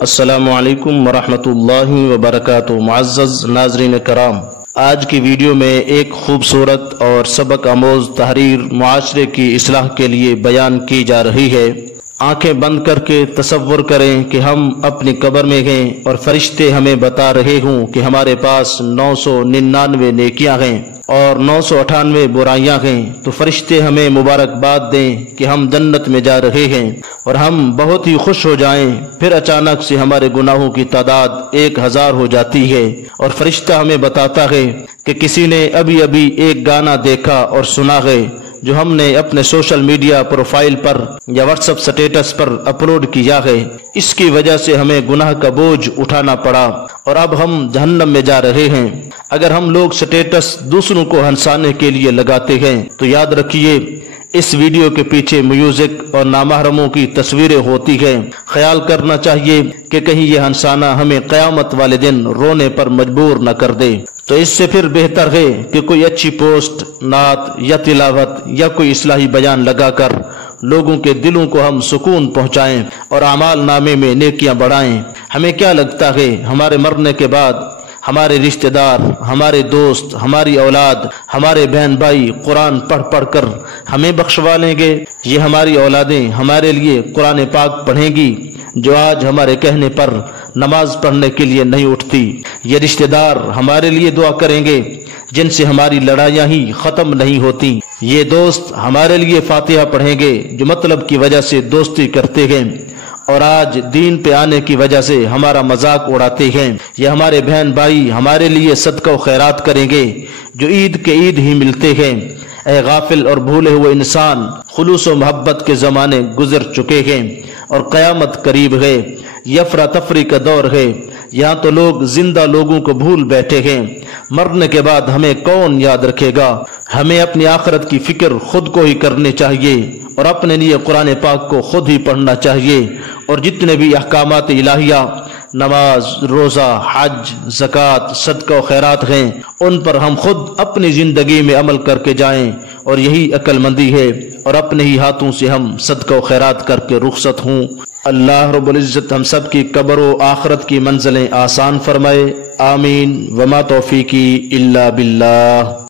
السلام علیکم ورحمۃ اللہ وبرکاتہ۔ معزز ناظرین کرام، آج کی ویڈیو میں ایک خوبصورت اور سبق آموز تحریر معاشرے کی اصلاح کے لیے بیان کی جا رہی ہے۔ آنکھیں بند کر کے تصور کریں کہ ہم اپنی قبر میں ہیں اور فرشتے ہمیں بتا رہے ہوں کہ ہمارے پاس 999 نیکیاں ہیں اور 998 برائیاں ہیں، تو فرشتے ہمیں مبارکباد دیں کہ ہم جنت میں جا رہے ہیں اور ہم بہت ہی خوش ہو جائیں۔ پھر اچانک سے ہمارے گناہوں کی تعداد 1000 ہو جاتی ہے اور فرشتہ ہمیں بتاتا ہے کہ کسی نے ابھی ایک گانا دیکھا اور سنا ہے جو ہم نے اپنے سوشل میڈیا پروفائل پر یا واٹس ایپ سٹیٹس پر اپلوڈ کیا ہے، اس کی وجہ سے ہمیں گناہ کا بوجھ اٹھانا پڑا اور اب ہم جہنم میں جا رہے ہیں۔ اگر ہم لوگ سٹیٹس دوسروں کو ہنسانے کے لیے لگاتے ہیں تو یاد رکھیے اس ویڈیو کے پیچھے میوزک اور نامحرموں کی تصویریں ہوتی ہیں۔ خیال کرنا چاہیے کہ کہیں یہ ہنسانا ہمیں قیامت والے دن رونے پر مجبور نہ کر دے۔ تو اس سے پھر بہتر ہے کہ کوئی اچھی پوسٹ، نعت یا تلاوت یا کوئی اصلاحی بیان لگا کر لوگوں کے دلوں کو ہم سکون پہنچائیں اور اعمال نامے میں نیکیاں بڑھائیں۔ ہمیں کیا لگتا ہے ہمارے مرنے کے بعد ہمارے رشتہ دار، ہمارے دوست، ہماری اولاد، ہمارے بہن بھائی قرآن پڑھ کر ہمیں بخشوا لیں گے؟ یہ ہماری اولادیں ہمارے لیے قرآن پاک پڑھیں گی جو آج ہمارے کہنے پر نماز پڑھنے کے لیے نہیں اٹھتی؟ یہ رشتہ دار ہمارے لیے دعا کریں گے جن سے ہماری لڑائیاں ہی ختم نہیں ہوتی؟ یہ دوست ہمارے لیے فاتحہ پڑھیں گے جو مطلب کی وجہ سے دوستی کرتے ہیں اور آج دین پہ آنے کی وجہ سے ہمارا مذاق اڑاتے ہیں؟ یہ ہمارے بہن بھائی ہمارے لیے صدقہ و خیرات کریں گے جو عید کے عید ہی ملتے ہیں؟ اے غافل اور بھولے ہوئے انسان، خلوص و محبت کے زمانے گزر چکے ہیں اور قیامت قریب ہے۔ یہ افراتفری کا دور ہے، یہاں تو لوگ زندہ لوگوں کو بھول بیٹھے ہیں۔ مرنے کے بعد ہمیں کون یاد رکھے گا؟ ہمیں اپنی آخرت کی فکر خود کو ہی کرنی چاہیے اور اپنے لیے قرآن پاک کو خود ہی پڑھنا چاہیے، اور جتنے بھی احکامات الہیہ، نماز، روزہ، حج، زکوٰۃ، صدقہ و خیرات ہیں، ان پر ہم خود اپنی زندگی میں عمل کر کے جائیں، اور یہی عقل مندی ہے، اور اپنے ہی ہاتھوں سے ہم صدقہ و خیرات کر کے رخصت ہوں۔ اللہ رب العزت ہم سب کی قبر و آخرت کی منزلیں آسان فرمائے، آمین۔ وما توفیقی الا باللہ۔